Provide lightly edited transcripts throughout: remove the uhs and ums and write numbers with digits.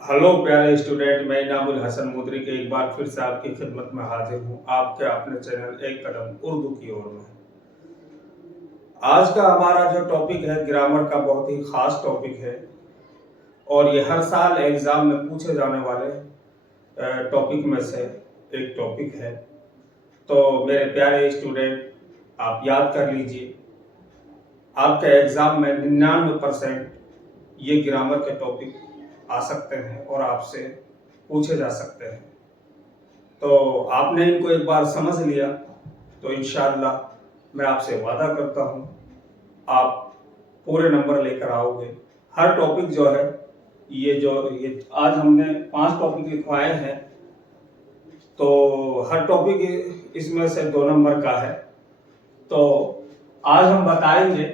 Hello प्यारे student, मैं इनामुल हसन मुदरी के एक बार फिर से आपकी खिदमत में हाजिर हूँ आपके अपने चैनल एक कदम उर्दू की ओर में। आज का हमारा जो टॉपिक है ग्रामर का बहुत ही ख़ास टॉपिक है और ये हर साल एग्ज़ाम में पूछे जाने वाले टॉपिक में से एक टॉपिक है। तो मेरे प्यारे स्टूडेंट, आप याद कर लीजिए, आपके एग्ज़ाम में 99% ये ग्रामर के टॉपिक आ सकते हैं और आपसे पूछे जा सकते हैं। तो आपने इनको एक बार समझ लिया तो इंशाअल्लाह मैं आपसे वादा करता हूँ आप पूरे नंबर लेकर आओगे। हर टॉपिक जो है ये आज हमने 5 टॉपिक लिखवाए हैं, तो हर टॉपिक इसमें से 2 नंबर का है। तो आज हम बताएंगे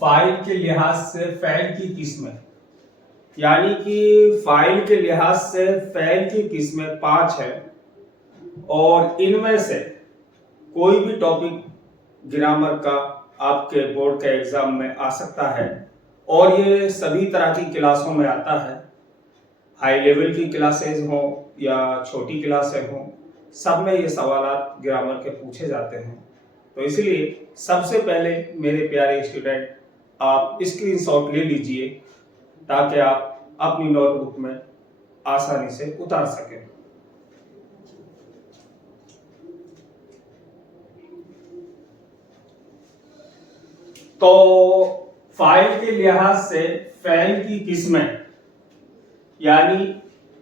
फाइल के लिहाज से फ़ैल की किस्में, यानी कि फाइल के लिहाज से फ़ैल की किस्में 5 है और इनमें से कोई भी टॉपिक ग्रामर का आपके बोर्ड के एग्जाम में आ सकता है और ये सभी तरह की क्लासों में आता है। हाई लेवल की क्लासेज हों या छोटी क्लासें हों, सब में ये सवालात ग्रामर के पूछे जाते हैं। तो इसलिए सबसे पहले मेरे प्यारे स्टूडेंट, आप स्क्रीनशॉट ले लीजिए ताकि आप अपनी नोटबुक में आसानी से उतार सकें। तो फाइल के लिहाज से फ़ैल की किस्में, यानी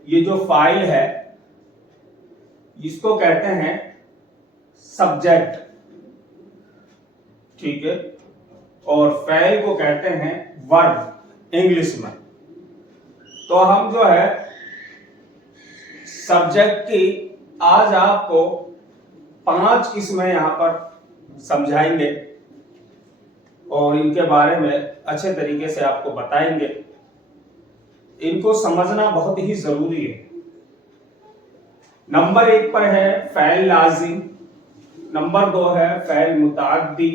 ये जो फाइल है इसको कहते हैं सब्जेक्ट, ठीक है, और फ़ैल को कहते हैं वर्ब इंग्लिश में। तो हम जो है सब्जेक्ट की आज आपको 5 किस्में यहां पर समझाएंगे और इनके बारे में अच्छे तरीके से आपको बताएंगे। इनको समझना बहुत ही जरूरी है। नंबर 1 पर है फ़ैल लाजिम, नंबर 2 है फ़ैल मुतअद्दी,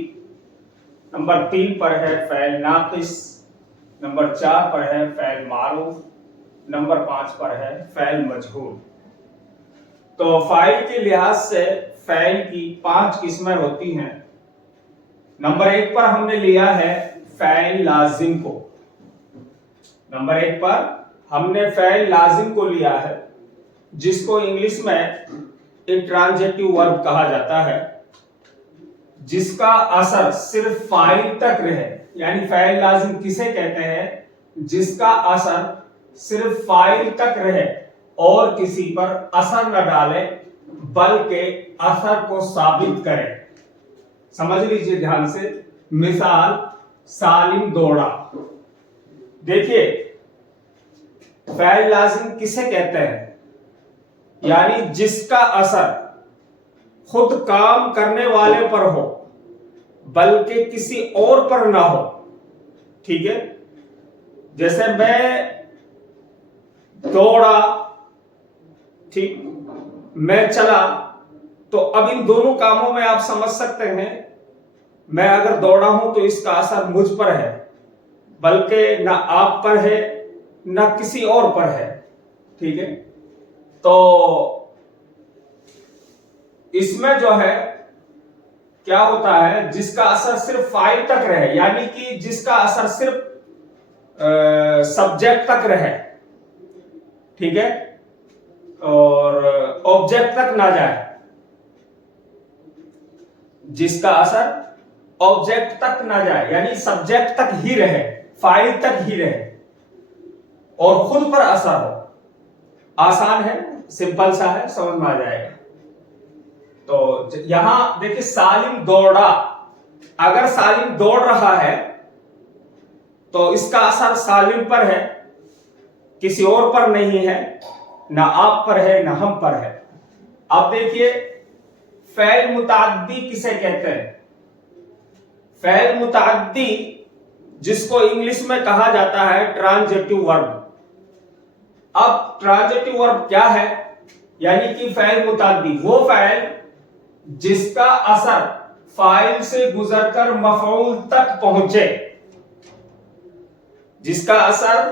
नंबर 3 पर है फ़ैल नाक़िस, नंबर 4 पर है फ़ैल मारूफ, नंबर 5 पर है फ़ैल मजहूल। तो फाइल के लिहाज से फ़ैल की 5 किस्में होती हैं। नंबर 1 पर हमने लिया है फ़ैल लाजिम को। नंबर 1 पर हमने फ़ैल लाजिम को लिया है, जिसको इंग्लिश में इंट्रांजिटिव वर्ब कहा जाता है, जिसका असर सिर्फ फाइल तक रहे। यानी फ़ैल लाजिम किसे कहते हैं? जिसका असर सिर्फ फाइल तक रहे और किसी पर असर न डाले, बल्कि असर को साबित करे। समझ लीजिए ध्यान से। मिसाल, सालिम दौड़ा। देखिए, फ़ैल लाजिम किसे कहते हैं? यानी जिसका असर खुद काम करने वाले पर हो बल्कि किसी और पर ना हो, ठीक है। जैसे मैं दौड़ा, ठीक, मैं चला, तो अब इन दोनों कामों में आप समझ सकते हैं, मैं अगर दौड़ा हूं तो इसका असर मुझ पर है, बल्कि ना आप पर है ना किसी और पर है, ठीक है। तो इसमें जो है क्या होता है, जिसका असर सिर्फ फाइल तक रहे, यानी कि जिसका असर सिर्फ सब्जेक्ट तक रहे, ठीक है, और ऑब्जेक्ट तक ना जाए। जिसका असर ऑब्जेक्ट तक ना जाए, यानी सब्जेक्ट तक ही रहे, फाइल तक ही रहे और खुद पर असर हो। आसान है, सिंपल सा है, समझ में आ जाएगा। तो यहां देखिए, सालिम दौड़ा। अगर सालिम दौड़ रहा है तो इसका असर सालिम पर है, किसी और पर नहीं है, ना आप पर है ना हम पर है। अब देखिए, फ़ैल मुतअद्दी किसे कहते हैं? फ़ैल मुतअद्दी, जिसको इंग्लिश में कहा जाता है ट्रांजिटिव वर्ब। अब ट्रांजिटिव वर्ब क्या है? यानी कि फ़ैल मुतअद्दी वो फ़ैल जिसका असर फाइल से गुजरकर मफ़ऊल तक पहुंचे, जिसका असर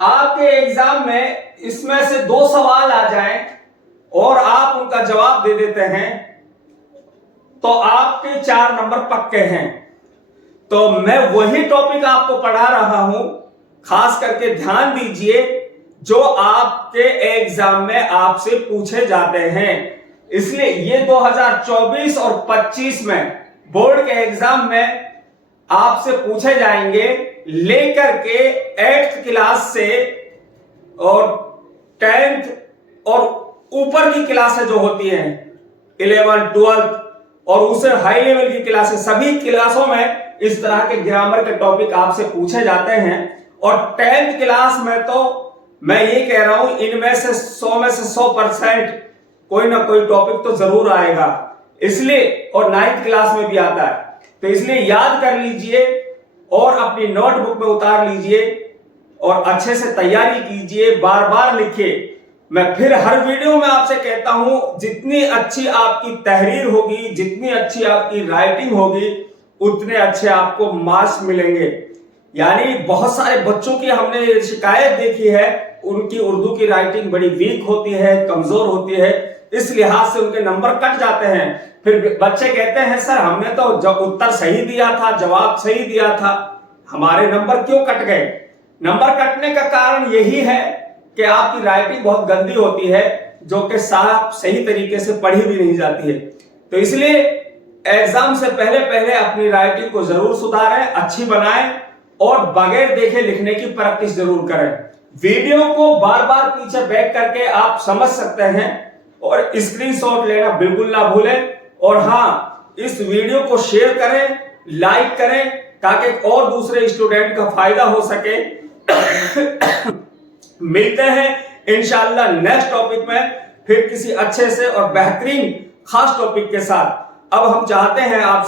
आपके एग्जाम में इसमें से 2 सवाल आ जाएं और आप उनका जवाब दे देते हैं तो आपके 4 नंबर पक्के हैं। तो मैं वही टॉपिक आपको पढ़ा रहा हूं, खास करके ध्यान दीजिए, जो आपके एग्जाम में आपसे पूछे जाते हैं। इसलिए ये 2024 और 25 में बोर्ड के एग्जाम में आपसे पूछे जाएंगे, लेकर के 8th क्लास से और 10th और ऊपर की क्लासें जो होती हैं 11th 12th और उससे हाई लेवल की क्लासें, सभी क्लासों में इस तरह के ग्रामर के टॉपिक आपसे पूछे जाते हैं। और 10th क्लास में तो मैं ये कह रहा हूं, इनमें से 100 में से 100% कोई ना कोई टॉपिक तो जरूर आएगा, इसलिए, और 9th क्लास में भी आता है। तो इसलिए याद कर लीजिए और अपनी नोटबुक में उतार लीजिए और अच्छे से तैयारी कीजिए, बार बार लिखिए। मैं फिर हर वीडियो में आपसे कहता हूं, जितनी अच्छी आपकी तहरीर होगी, जितनी अच्छी आपकी राइटिंग होगी, उतने अच्छे आपको मार्क्स मिलेंगे। यानी बहुत सारे बच्चों की हमने शिकायत देखी है, उनकी उर्दू की राइटिंग बड़ी वीक होती है, कमजोर होती है, इस लिहाज से उनके नंबर कट जाते हैं। फिर बच्चे कहते हैं सर हमने तो उत्तर सही दिया था, जवाब सही दिया था, हमारे नंबर क्यों कट गए? नंबर कटने का कारण यही है कि आपकी राइटिंग बहुत गंदी होती है, जो कि साफ सही तरीके से पढ़ी भी नहीं जाती है। तो इसलिए एग्जाम से पहले अपनी राइटिंग को जरूर सुधारें, अच्छी बनाएं और बगैर देखे लिखने की प्रैक्टिस जरूर करें। वीडियो को बार बार पीछे बैक करके आप समझ सकते हैं और स्क्रीनशॉट लेना बिल्कुल ना भूलें। और हाँ, इस वीडियो को शेयर करें, लाइक करें, ताकि और दूसरे स्टूडेंट का फायदा हो सके। मिलते हैं इंशाअल्लाह नेक्स्ट टॉपिक में, फिर किसी अच्छे से और बेहतरीन खास टॉपिक के साथ। अब हम चाहते हैं आप